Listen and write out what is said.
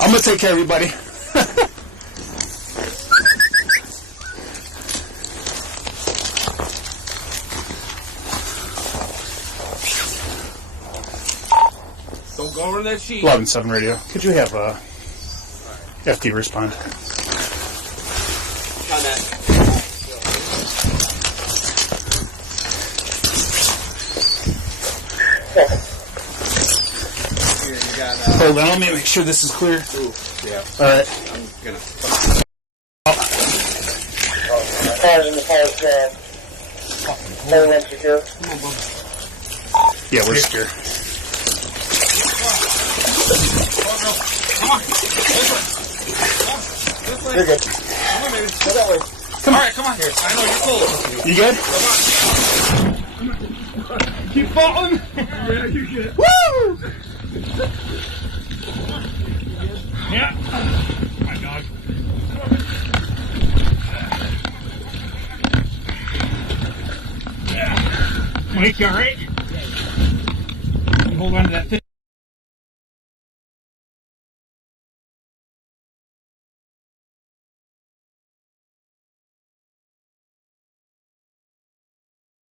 I'm gonna take care of you, buddy. Don't go over that sheet. 11-7 radio. Could you have FD respond? On that. Here, you got, Hold on, let me make sure this is clear. ooh, yeah. Alright. I'm gonna. Cars in the fire stand. Fire line secure. Yeah, we're secure. Come on. This way. This way. You're good. Come on, baby. Go that way. All right, come on here. I know you're cold. You good? Come on. Keep falling. Yeah, you're good. Woo! Yeah. My dog. Yeah. Mike, you all right? You hold on to that thing.